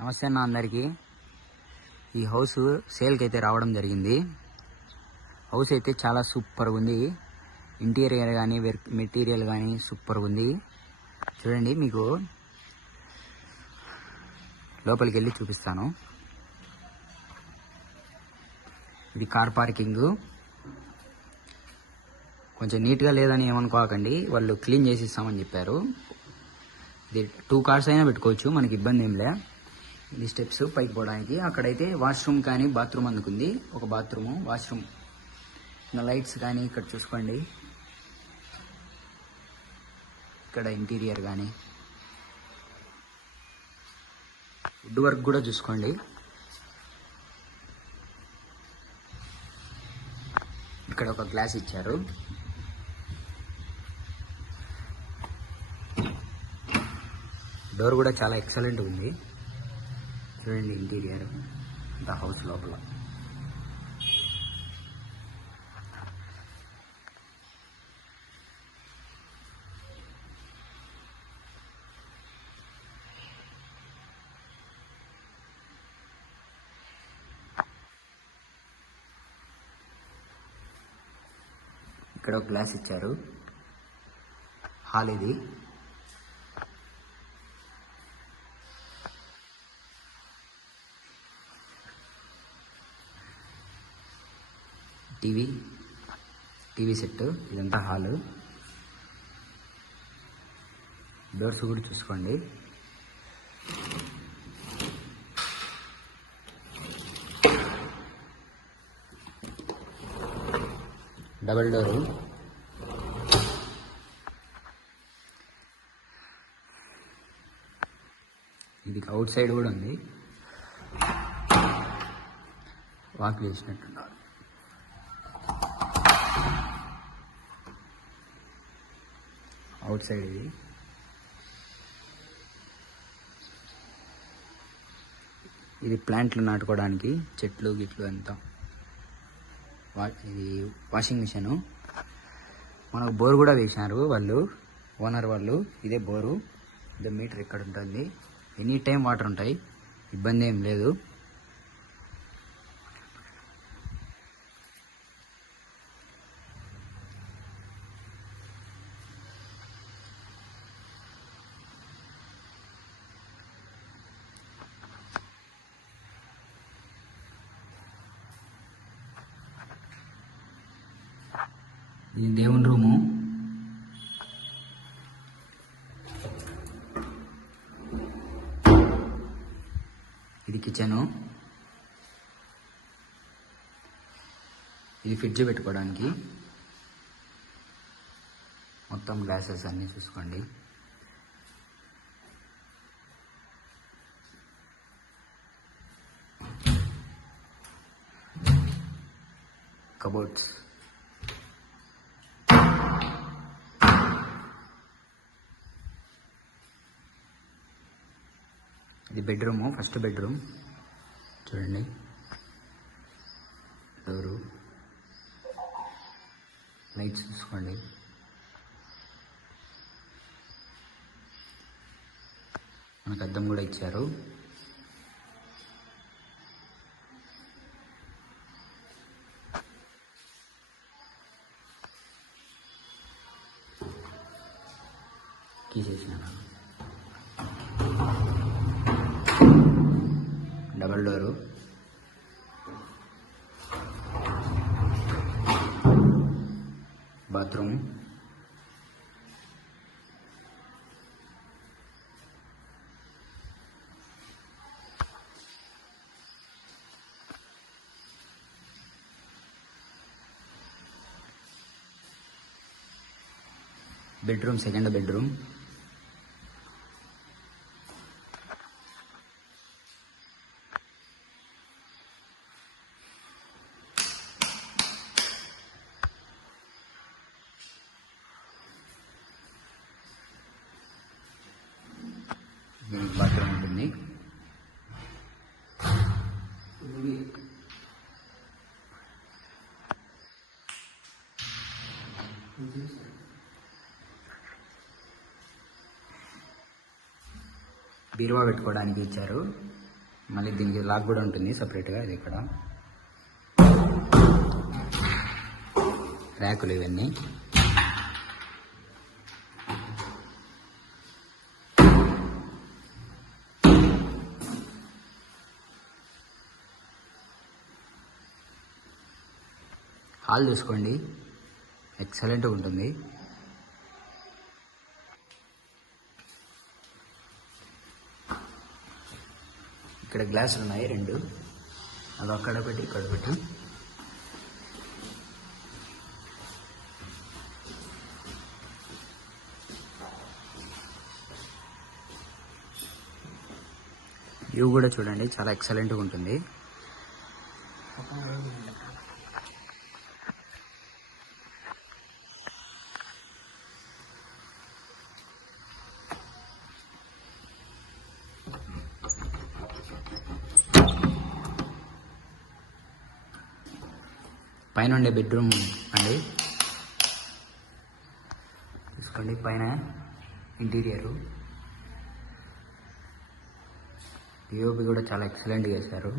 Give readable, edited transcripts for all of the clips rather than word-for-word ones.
నమస్తే అన్న అందరికీ. ఈ హౌస్ సేల్కి అయితే రావడం జరిగింది. హౌస్ అయితే చాలా సూపర్గా ఉంది. ఇంటీరియర్ కానీ మెటీరియల్ కానీ సూపర్గా ఉంది. చూడండి, మీకు లోపలికి వెళ్ళి చూపిస్తాను. ఇది కార్ పార్కింగ్. కొంచెం నీట్గా లేదని ఏమనుకోకండి, వాళ్ళు క్లీన్ చేసి ఇస్తామని చెప్పారు. ఇది 2 కార్స్ అయినా పెట్టుకోవచ్చు, మనకి ఇబ్బంది ఏం లే. ఇది స్టెప్స్ పైకి పోవడానికి. అక్కడైతే వాష్రూమ్ కానీ బాత్రూమ్ అందుకుంది. ఒక బాత్రూము, వాష్రూమ్, లైట్స్ కానీ ఇక్కడ చూసుకోండి. ఇక్కడ ఇంటీరియర్ కానీ వుడ్ వర్క్ కూడా చూసుకోండి. ఇక్కడ ఒక గ్లాస్ ఇచ్చారు. డోర్ కూడా చాలా ఎక్సలెంట్ ఉంది. చూడండి ఇంటీరియర్ అంతా హౌస్ లోపల. ఇక్కడ ఒక గ్లాస్ ఇచ్చారు. హాల్ ఇది. TV set. ఇదంతా హాలు. డోర్స్ కూడా చూసుకోండి. Double door. ఇది అవుట్ సైడ్ కూడా ఉంది. వాక్ చేసినట్టున్నారు. అవుట్ సైడ్ ఇది ప్లాంట్లు నాటుకోవడానికి, చెట్లు గిట్లు అంతా. ఇది వాషింగ్ మిషను. మనకు బోర్ కూడా వేసినారు వాళ్ళు, ఓనర్ వాళ్ళు. ఇదే బోరు. ఇదే మీటర్ ఇక్కడ ఉంటుంది. ఎనీ టైం వాటర్ ఉంటాయి, ఇబ్బంది ఏం లేదు. ఇది దేవుని రూము. ఇది కిచెను. ఇది ఫ్రిడ్జ్ పెట్టుకోవడానికి. మొత్తం గ్లాసెస్ అన్నీ చూసుకోండి. కబోర్డ్స్. ఇది బెడ్రూము, ఫస్ట్ బెడ్రూమ్. చూడండి, డోరు, లైట్స్ చూసుకోండి. మనకు అద్దం కూడా ఇచ్చారు. తీసేసిన double door. Bathroom. Bedroom, second bedroom. Bathroom ఉంటుంది. బీరువా పెట్టుకోవడానికి ఇచ్చారు. మళ్ళీ దీనికి లాక్ కూడా ఉంటుంది సపరేట్గా. ఇది ఇక్కడ ర్యాకులు ఇవన్నీ. హాల్ చూసుకోండి, ఎక్సలెంట్గా ఉంటుంది. ఇక్కడ గ్లాసులు ఉన్నాయి 2, అది అక్కడ ఒకటి ఇక్కడ ఒకటి. వ్యూ కూడా చూడండి, చాలా ఎక్సలెంట్గా ఉంటుంది. పైన ఉండే బెడ్రూమ్ అండి, చూసుకోండి. పైన ఇంటీరియరు పిఓపి కూడా చాలా ఎక్సలెంట్గా చేశారు.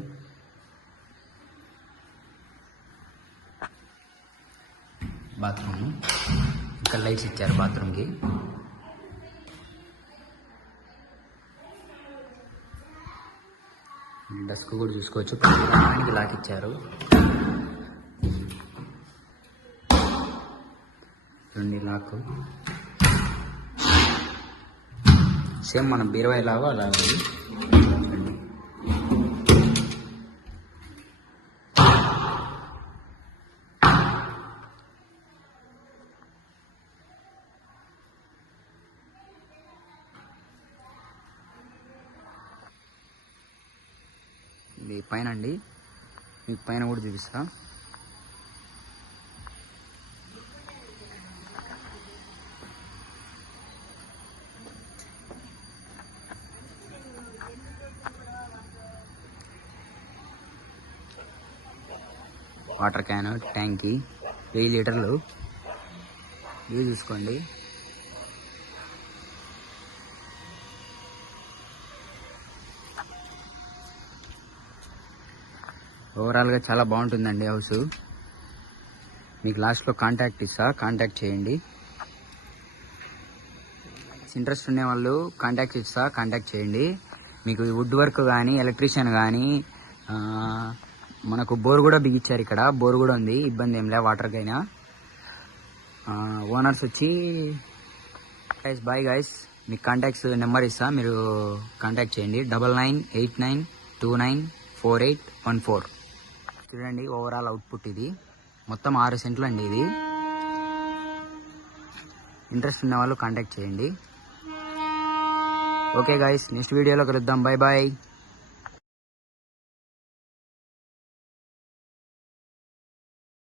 బాత్రూమ్, ఇక్కడ లైట్స్ ఇచ్చారు బాత్రూమ్కి. డస్క్ కూడా చూసుకోవచ్చు, ప్రతిదానికి లాక్ ఇచ్చారు. 2 లాక్ సేమ్ మన బీరవాయి లాగా అలా ఉంది. ఇది పైన అండి, మీకు పైన కూడా చూపిస్తా. వాటర్ క్యాన్, ట్యాంకీ, 1000 లీటర్లు. ఇవి చూసుకోండి. ఓవరాల్గా చాలా బాగుంటుందండి హౌస్. మీకు లాస్ట్లో కాంటాక్ట్ ఇస్తా, కాంటాక్ట్ చేయండి. ఇంట్రెస్ట్ ఉండే వాళ్ళు కాంటాక్ట్ చేయండి. మీకు వుడ్ వర్క్ కానీ, ఎలక్ట్రీషియన్ కానీ, మనకు బోర్ కూడా బిగించారు. ఇక్కడ బోర్ కూడా ఉంది, ఇబ్బంది ఏం లే వాటర్కైనా. ఓనర్స్ వచ్చి గైస్, బాయ్ గైస్. మీకు కాంటాక్ట్స్ నెంబర్ ఇస్తా, మీరు కాంటాక్ట్ చేయండి. 9989294814. చూడండి ఓవరాల్ అవుట్పుట్ ఇది. మొత్తం 6 సెంట్లు అండి ఇది. ఇంట్రెస్ట్ ఉన్న వాళ్ళు కాంటాక్ట్ చేయండి. ఓకే గైస్, నెక్స్ట్ వీడియోలో కలుద్దాం. Bye bye.